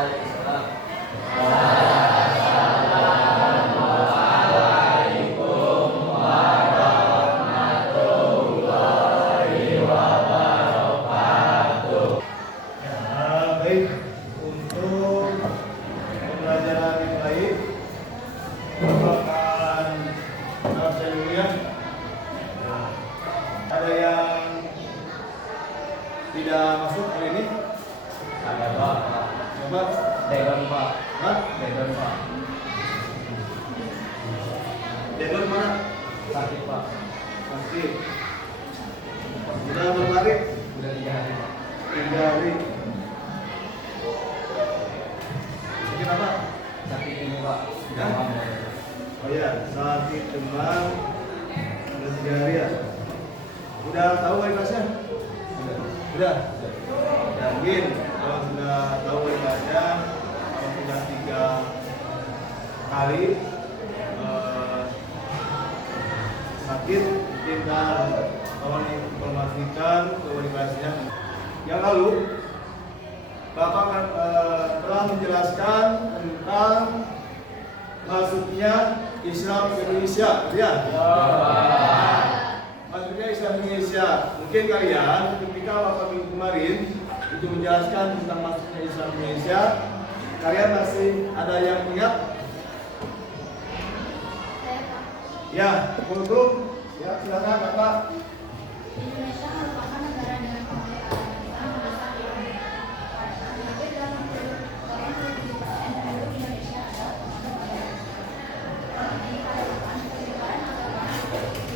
Waalaikumsalam. Baik, untuk pembelajaran yang baik merupakan tahap saya dulu ya. Ada yang tidak masuk hari ini? Ada Pak. Coba. Degon Pak. Hah? Degon Pak. Degon mana? Sakit Pak. Sakit. Sudah berapa hari? Udah 3 hari Pak. 3 hari. Sakit apa? Sakit ini Pak. Ya? Demam. Oh ya, sakit demam. Sudah 3 hari ya? Udah tahu wali kelasnya? Udah? Yakin kalau sudah tahu wali kelasnya, kalau sudah 3 hari sakit, kita tolong informasikan ke wali kelasnya. Yang lalu, Bapak telah menjelaskan tentang masuknya Islam ke Indonesia, ya? Masuknya Islam Indonesia. Mungkin kalian ketika Bapak minggu kemarin itu menjelaskan tentang masuknya Islam Indonesia, kalian masih ada yang ingat? Ya, untuk ya silakan Bapak. Indonesia merupakan negara dengan kemerdekaan Islam terbesar di dunia. Terlebih dalam tahun 2000 penduduk Indonesia adalah penganut agama. Di hadapan penyebaran agama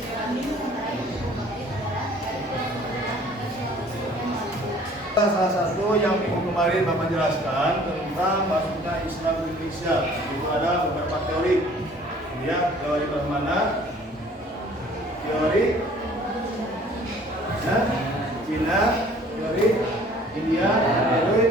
kami mengenai buku materi adalah dari Pulau Madura hingga Sulawesi dan Maluku. Salah satu yang minggu kemarin Bapak jelaskan tentang masuknya Islam ke Indonesia, itu ada beberapa teori. Ya, teori mana? Teori Cina, teori India, teori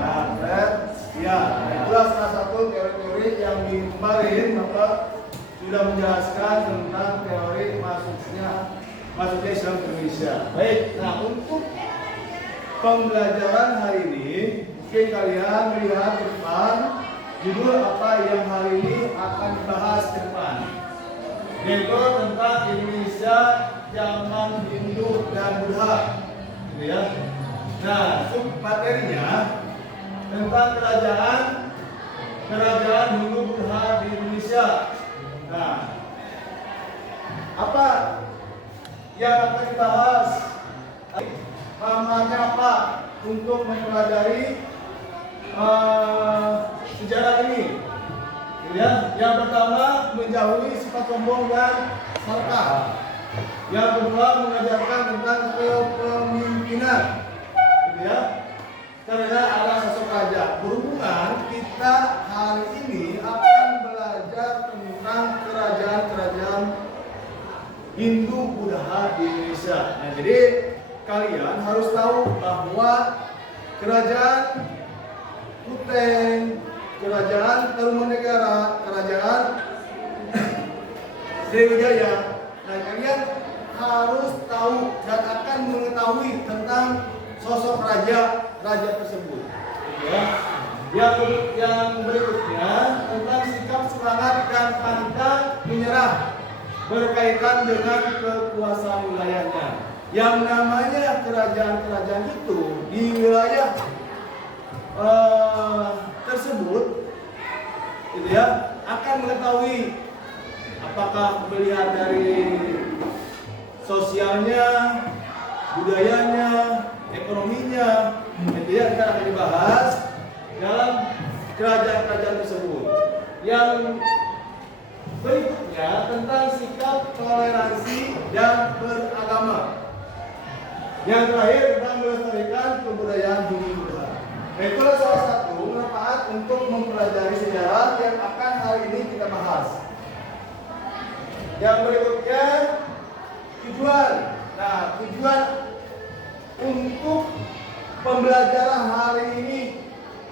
Barat. Ya, itulah salah satu teori-teori yang minggu kemarin Bapak sudah menjelaskan tentang teori masuknya Islam ke Indonesia. Baik, nah untuk pembelajaran hari ini, mungkin kalian melihat ke depan judul apa yang hari ini akan dibahas ke depan, yaitu tentang Indonesia zaman Hindu dan Buddha, gitu ya. Nah, sub materinya tentang kerajaan Hindu Buddha di Indonesia. Nah, apa yang akan dibahas? Manfaatnya apa untuk mempelajari sejarah ini? Ya, yang pertama menjauhi sifat sombong dan serakah. Yang kedua mengajarkan tentang kepemimpinan, gitu ya. Karena ada sosok raja. Berhubungan kita hari ini akan belajar tentang kerajaan-kerajaan Hindu Buddha di Indonesia. Nah, jadi kalian harus tahu bahwa kerajaan Kuteng, kerajaan Tarumanegara, kerajaan Sriwijaya, nah kalian harus tahu dan akan mengetahui tentang sosok raja tersebut, ya. Yang berikutnya tentang sikap semangat dan pantang menyerah berkaitan dengan kekuasaan wilayahnya. Yang namanya kerajaan-kerajaan itu di wilayah tersebut, gitu ya, akan mengetahui apakah melihat dari sosialnya, budayanya, ekonominya, gitu ya, kita akan dibahas dalam kerajaan-kerajaan tersebut. Yang berikutnya tentang sikap toleransi dan beragama. Yang terakhir tentang melestarikan kebudayaan Hindu Buddha. Nah, itulah salah satu manfaat untuk mempelajari sejarah yang akan hari ini kita bahas. Yang berikutnya tujuan. Nah, tujuan untuk pembelajaran hari ini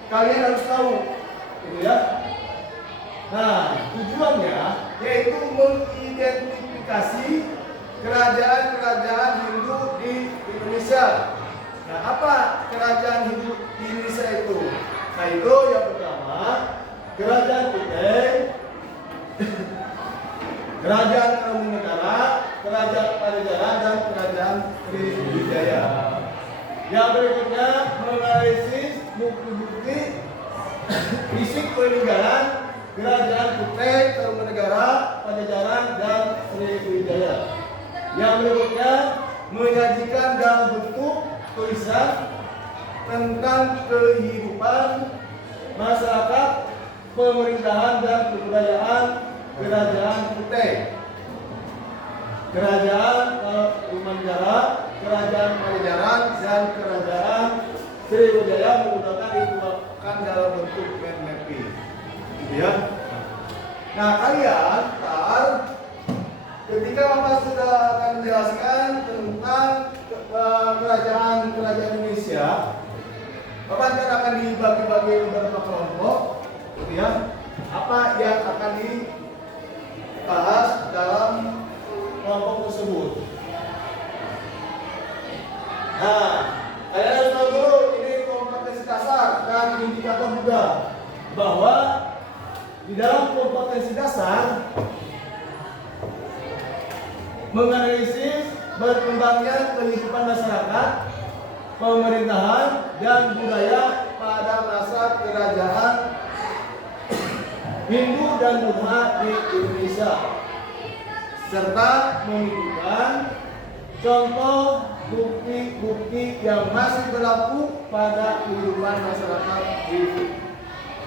kalian harus tahu, gitu ya. Nah, tujuannya yaitu mengidentifikasi kerajaan-kerajaan Hindu di Indonesia. Nah, apa kerajaan Hindu di Indonesia itu? Nah itu yang pertama, Kerajaan Kutai, Kerajaan Tarumanegara, Kerajaan Pajajaran, dan Kerajaan Sriwijaya. Yang berikutnya menganalisis bukti-bukti fisik peninggalan Kerajaan Kutai, Tarumanegara, Pajajaran, dan Sriwijaya. Yang berikutnya menyajikan dalam bentuk tulisan tentang kehidupan masyarakat, pemerintahan, dan kebudayaan Kerajaan Kutai, Kerajaan Tarumanegara, Kerajaan Pajajaran, dan Kerajaan Sriwijaya menggunakan dituangkan dalam bentuk mind mapping, gitu ya. Nah kalian ketika Bapak sudah akan menjelaskan tentang kerajaan Indonesia, Bapak akan dibagi-bagi beberapa kelompok, gitu ya. Apa yang akan dibahas dalam kelompok tersebut? Nah, kalian harus tahu dulu ini kompetensi dasar dan indikator juga bahwa di dalam kompetensi dasar menganalisis berkembangnya kehidupan masyarakat, pemerintahan, dan budaya pada masa kerajaan Hindu dan Buddha di Indonesia, serta menunjukkan contoh bukti-bukti yang masih berlaku pada kehidupan masyarakat di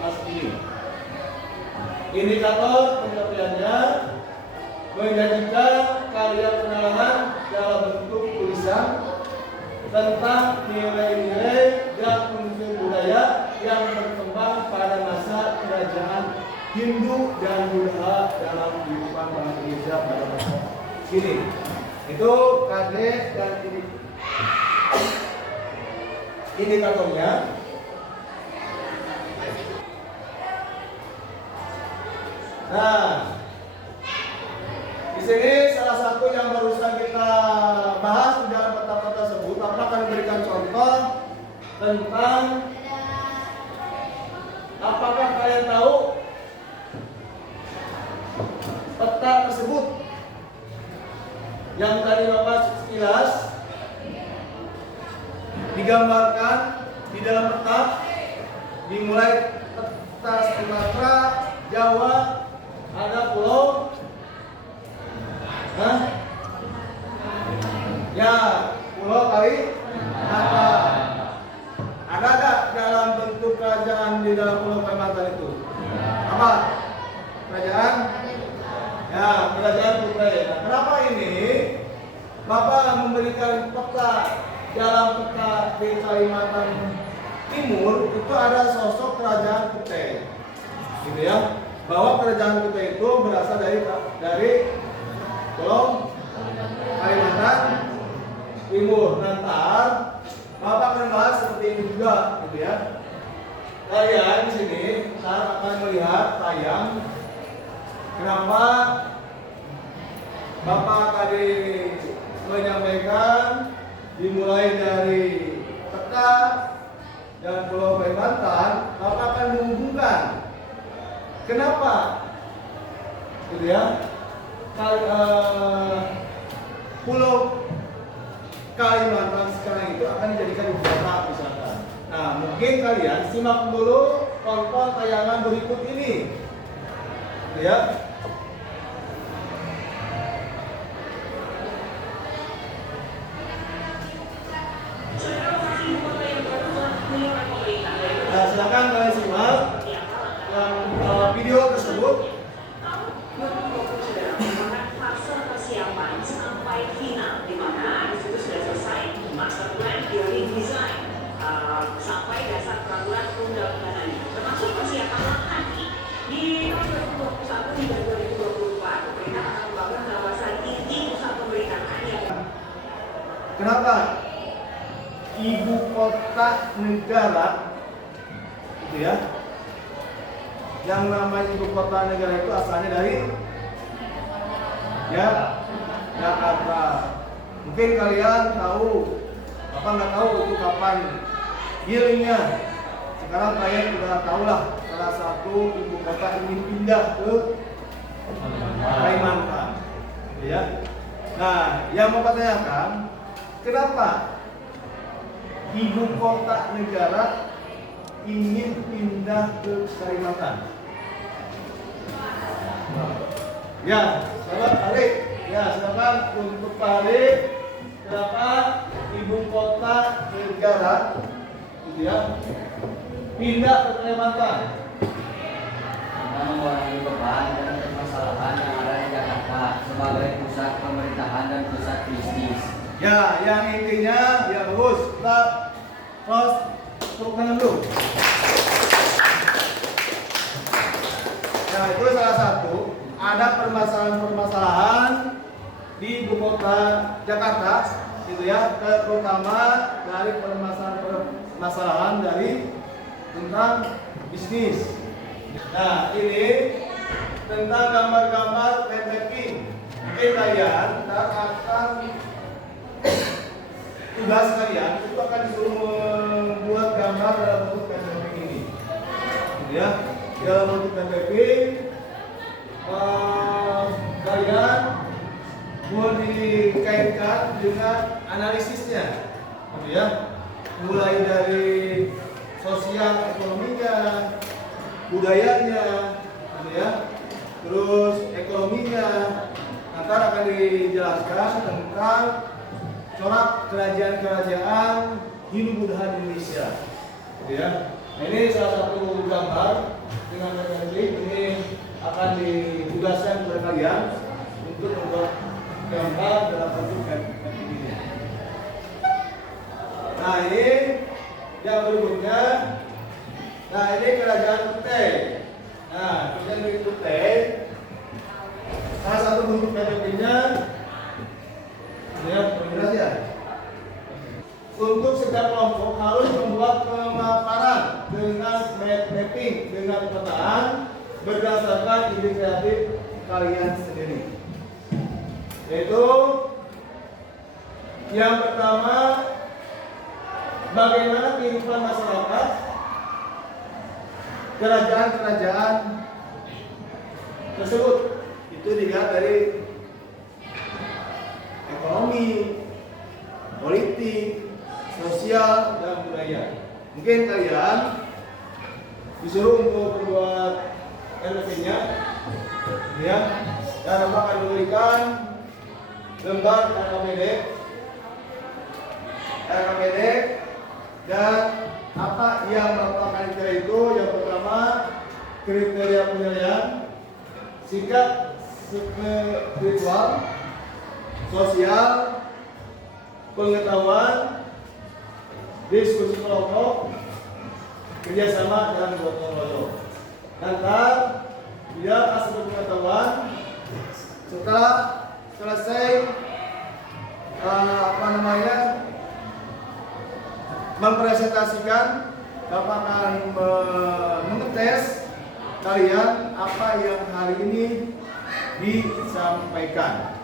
masa ini. Indikator pencapaiannya menyajikan karya penalaran dalam bentuk tulisan tentang nilai-nilai dan unsur budaya yang berkembang pada masa kerajaan Hindu dan Buddha dalam kehidupan bangsa Indonesia pada masa kini. Itu KD dan indikatornya. Nah, di sini salah satu yang barusan kita bahas di dalam peta tersebut, Bapak akan memberikan contoh tentang apakah kalian tahu peta tersebut yang tadi Bapak sekilas digambarkan di dalam peta, dimulai peta Sumatera, Jawa, ada pulau. Hah? Ya, Pulau Kalimantan. Ada nggak dalam bentuk kerajaan di dalam Pulau Kalimantan itu? Apa? Kerajaan? Ya, Kerajaan Kutai. Nah, kenapa ini Bapak memberikan peta dalam peta di Kalimantan Timur itu ada sosok Kerajaan Kutai, gitu ya? Bahwa Kerajaan Kutai itu berasal dari Pulau Kalimantan Timur. Nanti Bapak akan bahas seperti ini juga, gitu ya. Kalian di sini akan melihat tayang. Kenapa Bapak tadi menyampaikan dimulai dari peta dan Pulau Kalimantan, Bapak akan menghubungkan kenapa, gitu ya. Pulau Kalimantan sekarang itu akan dijadikan ibu kota misalkan. Nah, mungkin kalian simak dulu tonton tayangan berikut ini, ya. Nah, silakan kalian simak yang video tersebut. Sampai final, di mana di situ sudah selesai master plan, building design, sampai dasar peraturan perundang-undangannya, termasuk persiapan lahan. Di tahun 2021 hingga 2024, pemerintah akan membangun kawasan inti pusat pemerintahan yang. Kenapa ibu kota negara, gitu ya? Yang namanya ibu kota negara itu asalnya dari ya Jakarta. Mungkin kalian tahu, apa nggak tahu itu kapan healingnya sekarang kalian sudah tahu lah salah satu ibu kota ingin pindah ke Kalimantan, gitu ya. Nah, yang mau pertanyakan, kenapa ibu kota negara ingin pindah ke Kalimantan? Ya, sahabat Alik. Ya, silakan untuk Pak Alik. Kenapa ibu kota negara, gitu ya, pindah ke Kalimantan? Karena mengurangi beban dan permasalahan yang ada di Jakarta sebagai pusat pemerintahan dan pusat bisnis. Ya, yang intinya, ya bagus. Kita terus tepuk tangan dulu. Nah, itu salah satu. Ada permasalahan-permasalahan di ibu kota Jakarta, gitu ya, terutama dari permasalahan dari tentang bisnis. Nah, ini tentang gambar-gambar land mapping. Mungkin kalian akan tugas kalian itu akan disuruh membuat gambar dalam bentuk land mapping ini, gitu ya. Dalam bentuk land mapping kalian boleh dikaitkan dengan analisisnya, gitu ya. Mulai dari sosial ekonominya, budayanya, gitu ya. Terus ekonominya, nanti akan dijelaskan tentang corak kerajaan-kerajaan Hindu-Buddha di Indonesia, gitu ya. Nah, ini salah satu gambar dengan teknik ini akan ditugaskan kepada kalian untuk membuat gambar dalam bentuk kayak ini. Nah, ini yang berikutnya. Nah, ini kerajaan Kutai. Nah, kerajaan Kutai, salah satu bentuk tekniknya, lihat penjelasan ya. Untuk setiap kelompok harus membuat pemaparan dengan mapping, dengan pemetaan berdasarkan ide kreatif kalian sendiri. Yaitu yang pertama, bagaimana kehidupan masyarakat kerajaan-kerajaan tersebut. Itu dilihat dari ekonomi, politik, sosial, dan budaya. Mungkin kalian disuruh untuk membuat RFP-nya, ya, dan akan diberikan lembar RKPD dan apa yang merupakan kriteria itu. Yang pertama, kriteria penilaian, sikap spiritual, sosial, pengetahuan, diskusi kelompok, kerjasama, dan gotong royong. Nanti dia kasih pengetahuan. Setelah selesai mempresentasikan, Bapak akan mengetes kalian apa yang hari ini disampaikan.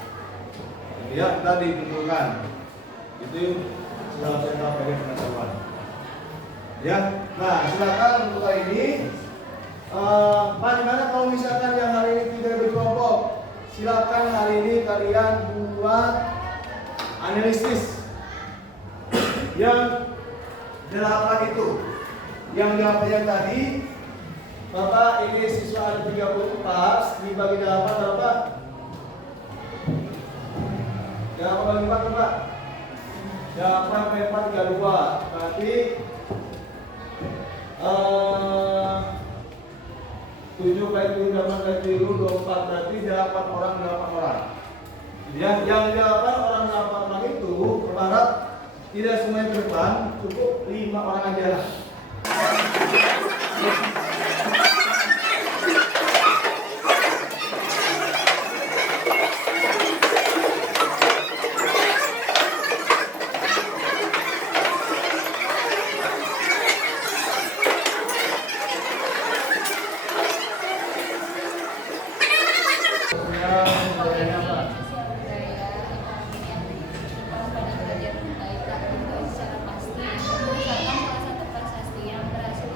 Ya, tadi ditentukan. Itu sudah saya sampaikan pengetahuan. Ya, nah silakan untuk hari ini. Bagaimana kalau misalkan yang hari ini tidak berkelompok? Silakan hari ini kalian buat analisis yang 8 itu. Yang 8 yang tadi, Bapak ini siswa ada 34, dibagi 8 berapa? 8 bagi 4 berapa? 8 bagi 4 32. Berarti 7 kali 7, 8 kali 7, 24. Berarti 8 orang. Ya, yang 8 orang itu berharap tidak semuanya ke depan, cukup 5 orang aja. Secara pasti, berdasarkan salah satu prasasti yang berhasil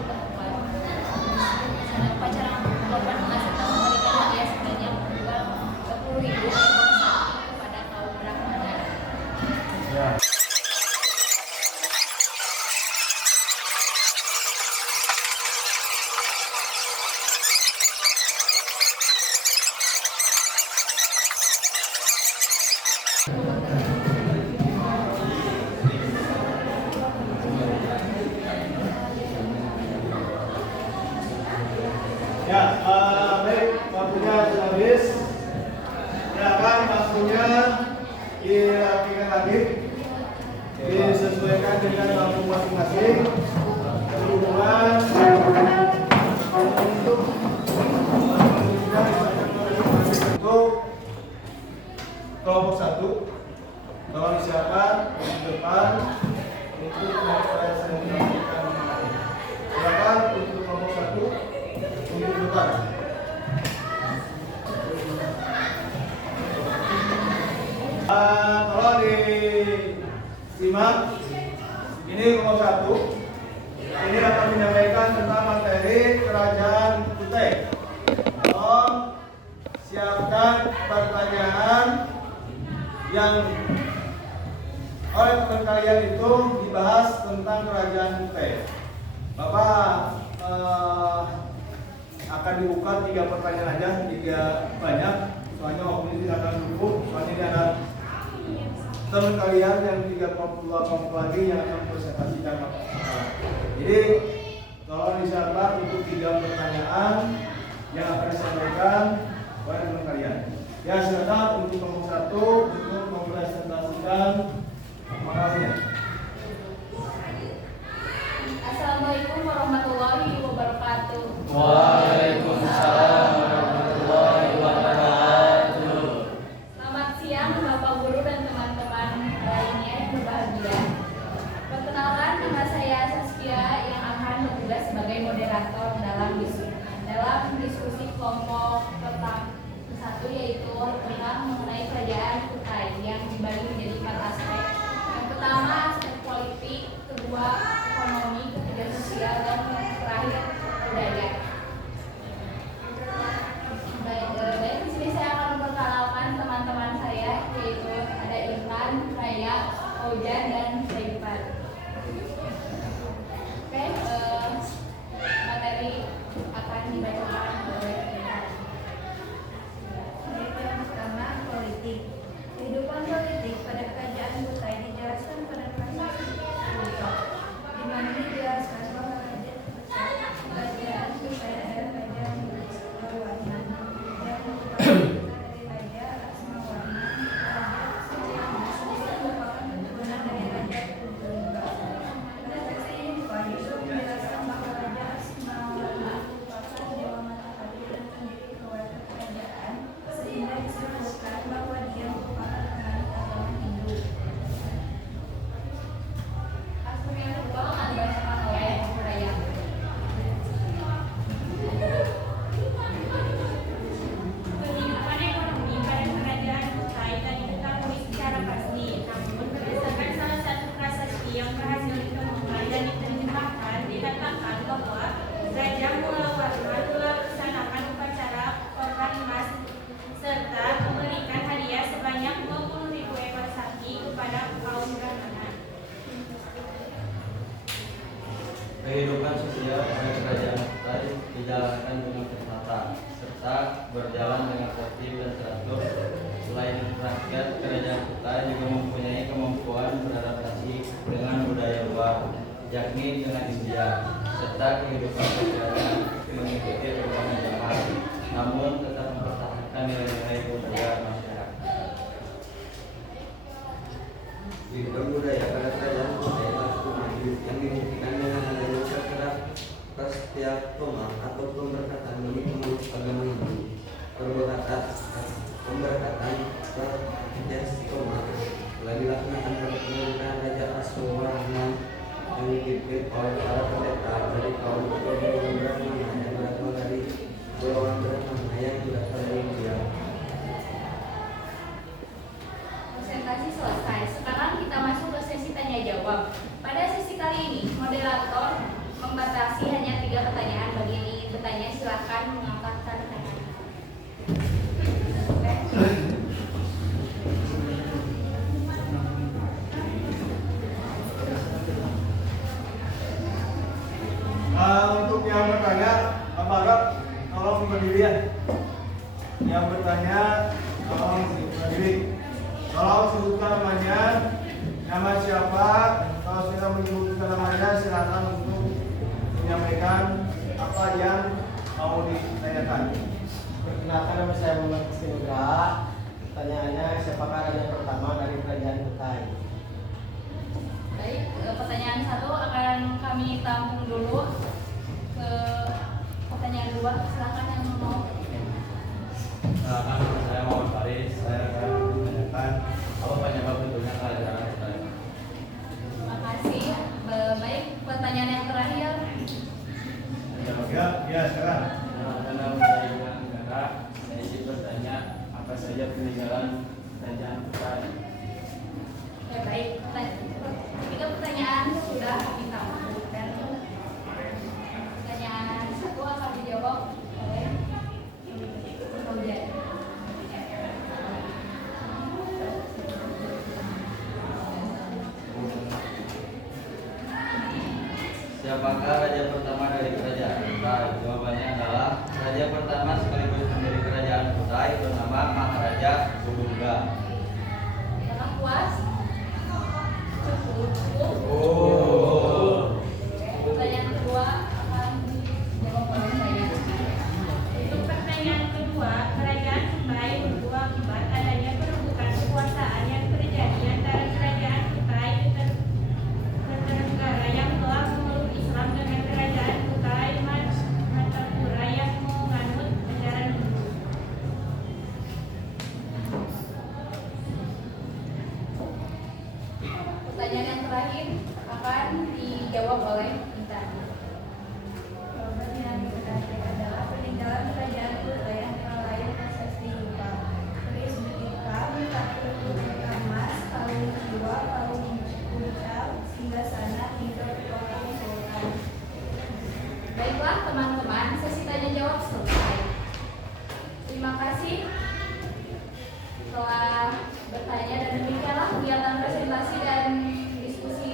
ini akan menyampaikan tentang materi Kerajaan Kutai. Tolong siapkan pertanyaan yang oleh teman kalian itu dibahas tentang Kerajaan Kutai. Bapak akan dibuka 3 pertanyaan aja, 3 banyak. Soalnya waktu ini tidak akan cukup. Soalnya ini ada teman kalian yang 30 kelompok lagi yang akan presentasi dan jadi tolong disiapkan untuk 3 pertanyaan yang akan disampaikan oleh teman kalian. Ya, silakan untuk kelompok 1 untuk mempresentasikan makasih. Assalamualaikum warahmatullahi wabarakatuh. Waalaikumsalam warahmatullahi wabarakatuh. Selamat siang Bapak Guru dan teman-teman lainnya yang berbahagia. Perkenalkan, nama saya Saskia yang akan bertugas sebagai moderator dalam diskusi kelompok pertama 1, yaitu tentang mengenai Kerajaan Kutai yang dibagi menjadi 4 aspek. Yang pertama aspek politik, kedua ekonomi, ketiga sosial, dan yang terakhir budaya. Baik, di sini saya akan memperkenalkan teman-teman saya, yaitu ada Irfan, Raya, Ojan, dan Saipan. Oke, materi akan dibacakan oleh Irfan. Yang pertama, politik. Kehidupan politik pada Kerajaan Kutai dijelaskan pada prasasti Kutai, di mana dijelaskan bahwa Kerajaan Kutai adalah kerajaan berwarna yang merupakan dari Raja Asmawarna. Raja sendiri merupakan keturunan dari Raja Purbalingga. Pada teks ini juga menjelaskan bahwa Raja Asmawarna merupakan dewa matahari dan pendiri keluarga kerajaan, sehingga disebutkan bahwa dia merupakan penganut agama Hindu. Aspek yang kedua akan dibacakan oleh Raya. Kehidupan ekonomi pada Kerajaan Kutai tak diketahui secara pasti, namun berdasarkan salah satu prasasti yang berhasil ditemukan dan diterjemahkan, dikatakan bahwa Raja Mulawarna telah melaksanakan upacara korban emas serta memberikan hadiah sebanyak 20.000 ekor sapi kepada kaum Brahmana. Kehidupan sosial pada Kerajaan Kutai dijalankan dengan tertata serta berjalan dengan tertib dan teratur. Selain rakyat, Kerajaan Kutai juga mempunyai kemampuan beradaptasi dengan budaya luar, yakni dengan India, serta kehidupan sosialnya mengikuti perkembangan zaman, namun tetap mempertahankan nilai-nilai budaya masyarakat. Bidang budaya pada Kerajaan Kutai telah maju yang dibuktikan dengan adanya setiap koma atau pemberkatan bagi pemeluk agama Hindu. Pemberkatan koma telah dilaksanakan pada pemerintahan Raja Asmawarna yang dipimpin oleh para pendeta dari kaum golongan Brahmana yang berasal dari golongan Brahmana yang berasal dari India. Presentasi selesai. Sekarang kita masuk ke sesi tanya jawab. Pada sesi kali ini, moderator membatasi hanya 3 pertanyaan. Bagi yang ingin bertanya, silakan mengangkat tanda tangan. Oke. Untuk yang bertanya, apakah tolong berdiri ya? Yang bertanya, tolong berdiri. Tolong sebutkan namanya, nama siapa. Kalau sudah menyebutkan namanya, silakan untuk menyampaikan apa yang mau ditanyakan. Perkenalkan, nama saya Muhammad Kisnugra. Pertanyaannya, siapakah raja pertama dari Kerajaan Kutai? Baik, pertanyaan 1 akan kami tampung dulu. Ke pertanyaan 2, silakan yang mau. Saya Muhammad Faris, saya akan menanyakan apa penyebab bentuknya Kerajaan Kutai. Terima kasih. Baik, pertanyaan yang terakhir. Ya, sekarang. Dalam perjalanan negara, saya ingin bertanya apa saja peninggalan Kerajaan Kutai. Oke, baik. 3 pertanyaan sudah kami tampung. Siapakah raja pertama dari kerajaan Kutai? Jawabannya adalah raja pertama sekaligus pendiri kerajaan Kutai bernama Maharaja Sudungga. Apakah puas? Cukup. Oh. Pertanyaan kedua akan dijawab oleh saya. Untuk pertanyaan kedua, kerajaan Kutai berdua akibat adanya perebutan kekuasaan yang terjadi antara kerajaan Kutai Kertanegara yang telah memeluk Islam dengan kerajaan Kutai Matapura yang menganut ajaran Hindu. Pertanyaan yang terakhir akan dijawab oleh Intan. Jawaban yang terakhir adalah peninggalan kerajaan Kutai antara lain prasasti Yupa. Keris Bukitram, Katutu Emas, Kalung Jiwa, Kalung Puncak, Singgasana, hingga Petualang Sultan. Baiklah teman-teman, sesi tanya jawab selesai. Terima kasih telah bertanya dan demikianlah kegiatan presentasi dan diskusi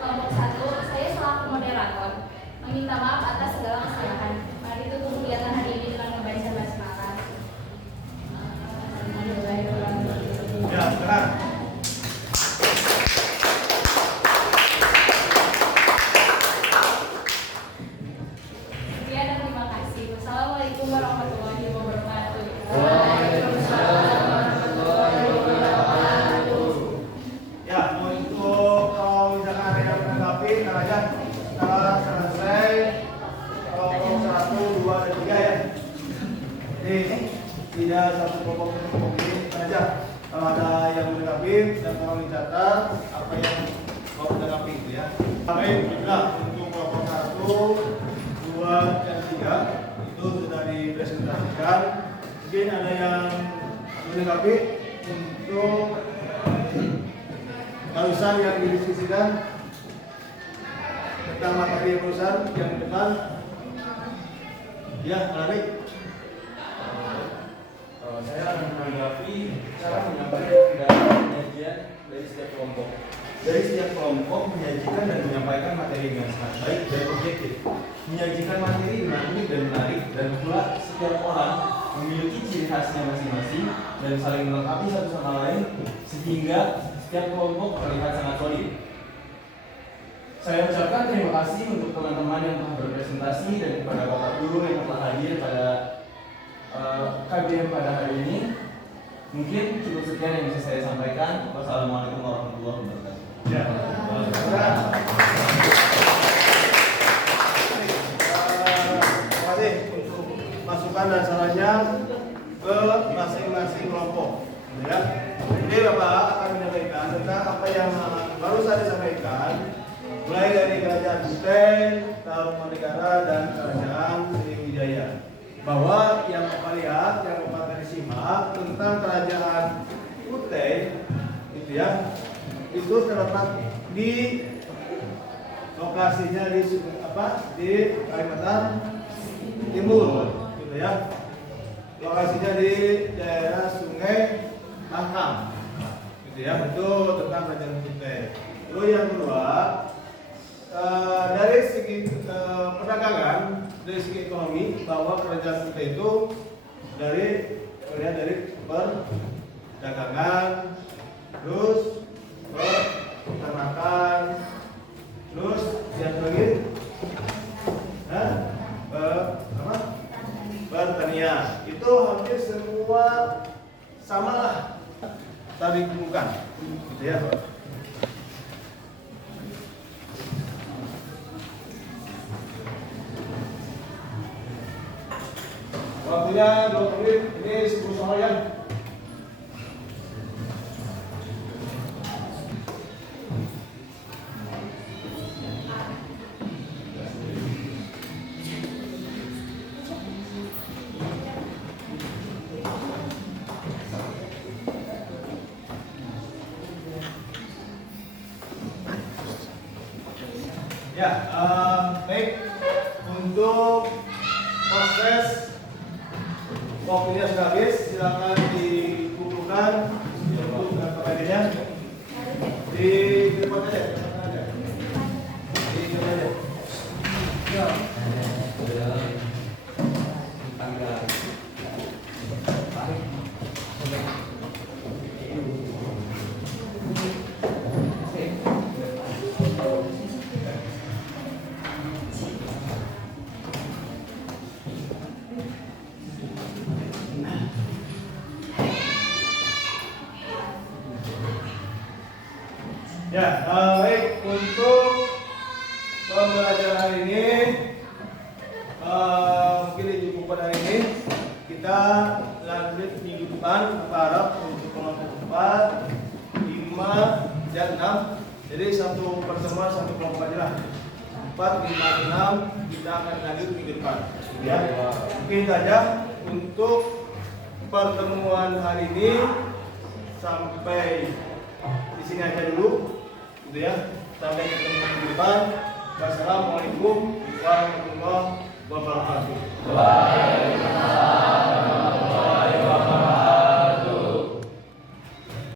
kelompok 1. Saya selaku moderator meminta maaf atas segala kesalahan. Mari tutup kegiatan hari ini dengan membaca basmalah. Ya, sekarang. Sekian dan terima kasih. Wassalamualaikum warahmatullahi wabarakatuh. Ya, untuk kalau misalkan ada yang menanggapi, aja setelah selesai kelompok 1, 2, dan 3 ya. Jadi tidak satu kelompok ini saja. Kalau ada yang menanggapi dan mau dicatat apa yang mau menanggapi itu ya. Baik, baiklah untuk kelompok 1, 2, dan 3 itu sudah dipresentasikan. Mungkin ada yang menanggapi untuk barusan yang didiskusikan tentang materi barusan yang depan. Ya, menarik. Saya akan menanggapi cara menyampaikan penyajian dari setiap kelompok. Dari setiap kelompok menyajikan dan menyampaikan materi dengan sangat baik dan objektif. Menyajikan materi dengan unik dan menarik, dan pula setiap orang memiliki ciri khasnya masing-masing dan saling melengkapi satu sama lain sehingga setiap kelompok terlihat sangat solid. Saya ucapkan terima kasih untuk teman-teman yang telah berpresentasi dan kepada Bapak Guru yang telah hadir pada KBM pada hari ini. Mungkin cukup sekian yang bisa saya sampaikan. Wassalamualaikum warahmatullahi wabarakatuh. Ya. Terima kasih untuk masukan dan sarannya ke masing-masing kelompok. Ya. Jadi Bapak akan menyampaikan tentang apa yang baru saya sampaikan, mulai dari kerajaan Kutai, Tarumanegara, dan kerajaan Sriwijaya. Bahwa yang Bapak lihat, yang Bapak tadi simak tentang kerajaan Kutai, itu ya, itu terletak di lokasinya di Kalimantan Timur, gitu ya. Lokasinya di daerah Sungai Langkang, gitu ya. Itu tentang kerajaan Kutai. Lalu yang kedua, dari segi perdagangan, dari segi ekonomi, bahwa kerajaan Kutai itu dari perdagangan, terus peternakan, terus yang lagi, pertanian. Itu hampir semua sama lah tadi ditemukan, gitu ya. Waktunya 20 menit, ini 10 sama ya. Ya, baik. Untuk proses waktunya sudah habis, silakan dikumpulkan untuk KPD-nya di depan aja, di depan aja. pembelajaran hari ini mungkin dicukupkan hari ini. Kita lanjut minggu depan kita harap untuk kelompok 4, 5, dan 6. Jadi satu pertemuan satu kelompok aja lah. 4, 5, 6 kita akan lanjut minggu depan. Ya, mungkin saja untuk pertemuan hari ini sampai di sini aja dulu, gitu ya. Sampai ketemu minggu depan. Wassalamualaikum warahmatullahi wabarakatuh.